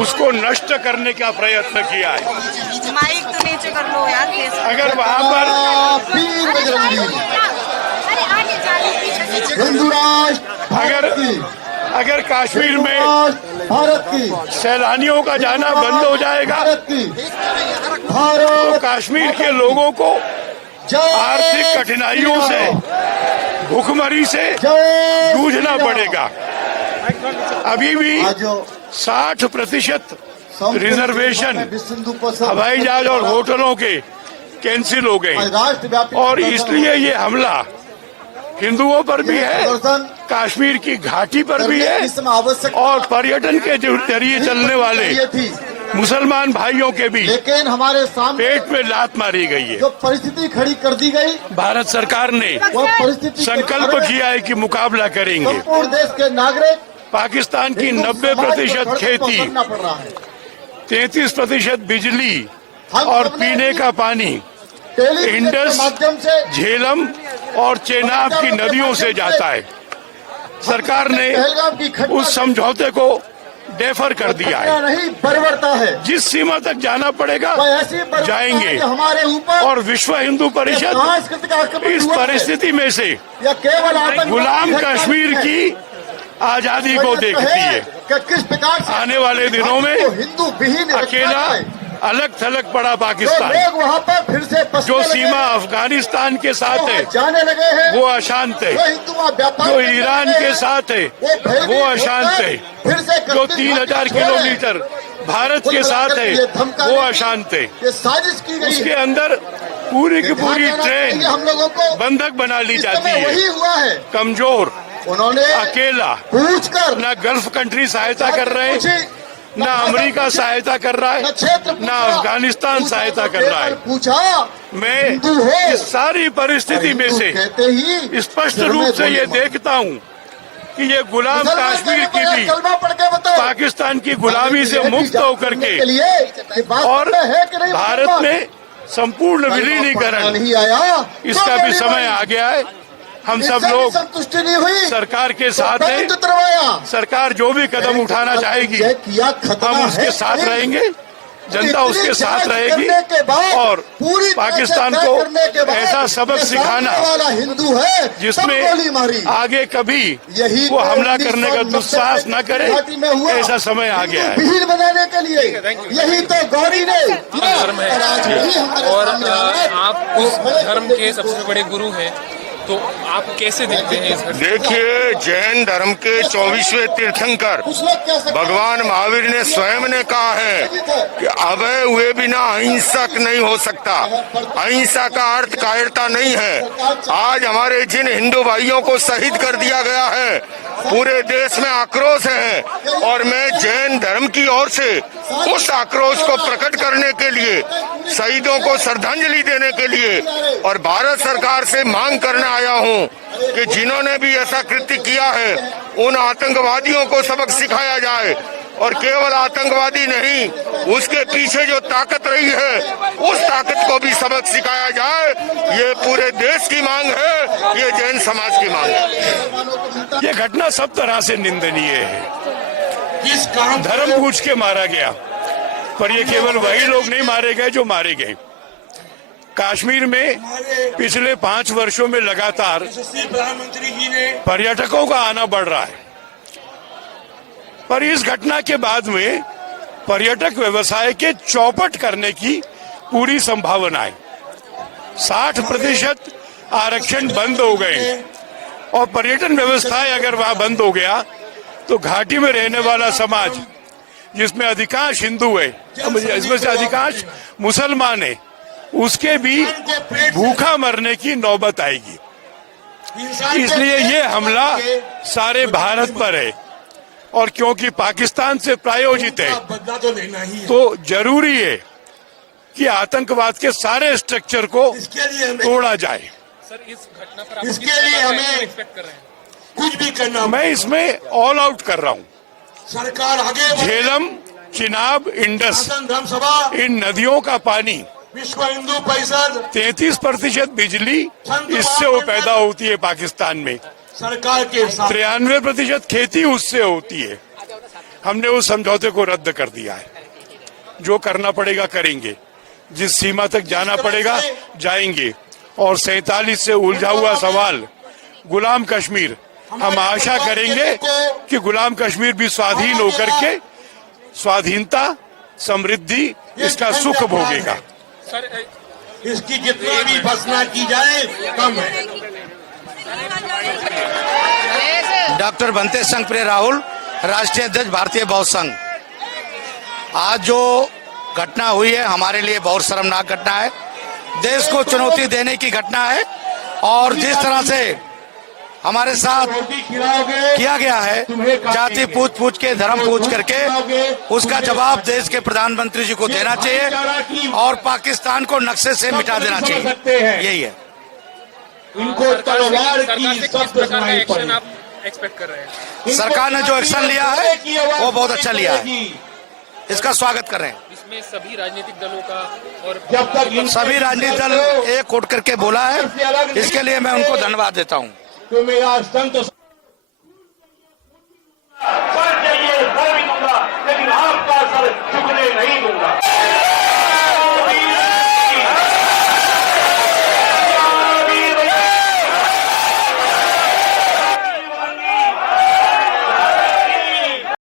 उसको नष्ट करने का प्रयत्न किया है। माइक तो नीचे कर लो यार। अगर वहाँ पर अगर कश्मीर में भारत की सैलानियों का जाना बंद हो जाएगा तो कश्मीर के लोगों को आर्थिक कठिनाइयों से, भूखमरी से जूझना पड़ेगा। अभी भी 60% रिजर्वेशन हवाई जहाज और होटलों के कैंसिल हो गए और इसलिए ये हमला हिंदुओं पर भी है, कश्मीर की घाटी पर भी है और पर्यटन के जरिए चलने वाले मुसलमान भाइयों के भी लेकिन हमारे सामने पेट में लात मारी गई है। जो परिस्थिति खड़ी कर दी गई, भारत सरकार ने वो परिस्थिति संकल्प किया है कि मुकाबला करेंगे। संपूर्ण देश के नागरिक पाकिस्तान की 90% खेती, 33% बिजली और पीने का पानी इंडस, झेलम और चेनाब की नदियों से जाता है। सरकार ने उस समझौते को डेफर कर दिया है। नहीं बरवरता है, जिस सीमा तक जाना पड़ेगा जाएंगे हमारे ऊपर और विश्व हिंदू परिषद इस परिस्थिति में से केवल गुलाम कश्मीर की आजादी को देखती है। किस प्रकार आने वाले दिनों में हिंदू विहीन अकेला अलग थलग पड़ा पाकिस्तान, वहाँ पर फिर से जो सीमा अफगानिस्तान के साथ है जाने लगे हैं, वो अशांत है, जो ईरान के साथ है वो अशांत है, जो 3000 किलोमीटर भारत के साथ है वो अशांत है। साजिश की गई, उसके अंदर पूरी की पूरी ट्रेन हम लोगों को बंधक बना ली जाती है। वही हुआ है, कमजोर, उन्होंने अकेला, पूछकर न गल्फ कंट्री सहायता कर रहे हैं, न अमेरिका सहायता कर रहा है, न अफगानिस्तान सहायता कर रहा है। पूछा मैं इस सारी परिस्थिति में से स्पष्ट रूप से ये देखता हूँ कि ये गुलाम कश्मीर की भी पाकिस्तान की गुलामी से मुक्त होकर के और भारत में संपूर्ण विलीनीकरण, इसका भी समय आ गया है। हम सब लोग संतुष्टि नहीं हुई, सरकार के साथ हैं। सरकार जो भी कदम उठाना चाहेगी हम उसके साथ रहेंगे, जनता उसके साथ रहेगी और पाकिस्तान को ऐसा सबक सिखाना हिंदू है जिसमें आगे कभी वो हमला करने का दुस्साहस न करे, ऐसा समय आ गया है। भीड़ बनाने के लिए यही तो गौरी ने धर्म है और आप उस धर्म के सबसे बड़े गुरु हैं, तो आप कैसे देखते हैं इस घटना? देखिए, जैन धर्म के 24वें तीर्थंकर भगवान महावीर ने स्वयं ने कहा है कि अभय हुए बिना अहिंसक नहीं हो सकता। अहिंसा का अर्थ कायरता नहीं है। आज हमारे जिन हिंदू भाइयों को शहीद कर दिया गया है, पूरे देश में आक्रोश है और मैं जैन धर्म की ओर से उस आक्रोश को प्रकट करने के लिए, शहीदों को श्रद्धांजलि देने के लिए और भारत सरकार से मांग करने आया हूं कि जिन्होंने भी ऐसा कृत्य किया है उन आतंकवादियों को सबक सिखाया जाए और केवल आतंकवादी नहीं, उसके पीछे जो ताकत रही है उस ताकत को भी सबक सिखाया जाए। ये पूरे देश की मांग है, ये जैन समाज की मांग है। ये घटना सब तरह से निंदनीय है। धर्म पूछ के मारा गया, पर ये केवल वही लोग नहीं मारे गए जो मारे गए। कश्मीर में पिछले 5 वर्षों में लगातार पर्यटकों का आना बढ़ रहा है, पर इस घटना के बाद में पर्यटक व्यवसाय के चौपट करने की पूरी संभावना है। 60% आरक्षण बंद हो गए और पर्यटन व्यवस्थाएं अगर वहां बंद हो गया तो घाटी में रहने वाला समाज, जिसमें अधिकांश हिंदू है, इसमें से अधिकांश मुसलमान है, उसके भी भूखा मरने की नौबत आएगी। इसलिए ये हमला सारे भारत पर है और क्योंकि पाकिस्तान से प्रायोजित है तो जरूरी है कि आतंकवाद के सारे स्ट्रक्चर को तोड़ा जाए। सर, इस घटना पर इसके लिए हमें एक्सपेक्ट कर रहे हैं? कुछ भी करना, मैं इसमें ऑल आउट कर रहा हूँ। सरकार आगे झेलम, चिनाब, इंडस, धर्म सभा, इन नदियों का पानी, विश्व हिंदू परिषद, 33% बिजली इससे वो पैदा होती है पाकिस्तान में, सरकार के साथ 93% खेती उससे होती है। हमने उस समझौते को रद्द कर दिया है। जो करना पड़ेगा करेंगे, जिस सीमा तक जाना पड़ेगा जाएंगे। और 47 से उलझा हुआ सवाल गुलाम कश्मीर, हम आशा करेंगे कि गुलाम कश्मीर भी स्वाधीन होकर के स्वाधीनता, समृद्धि, इसका सुख भोगेगा। सर इसकी जितना भी भर्त्सना की जाए कम है। डॉक्टर बनते संघ प्रिय राहुल, राष्ट्रीय अध्यक्ष भारतीय बौद्ध संघ। आज जो घटना हुई है हमारे लिए बहुत शर्मनाक घटना है, देश को चुनौती देने की घटना है। और जिस तरह से हमारे साथ किया गया है, जाति पूछ के, धर्म पूछ करके, उसका जवाब देश के प्रधानमंत्री जी को देना चाहिए और पाकिस्तान को नक्शे से मिटा देना चाहिए। यही है। इनको तलवार सरकार की से किस शब्द प्रकार का सुनाई एक्शन पड़ी। आप एक्सपेक्ट कर रहे हैं? सरकार ने जो एक्शन लिया है वो बहुत अच्छा लिया है, इसका स्वागत कर रहे हैं। इसमें सभी राजनीतिक दलों का और जब तक सभी राजनीतिक दल एक उठ करके बोला है, इसके लिए मैं उनको धन्यवाद देता हूँ। तो मेरा संत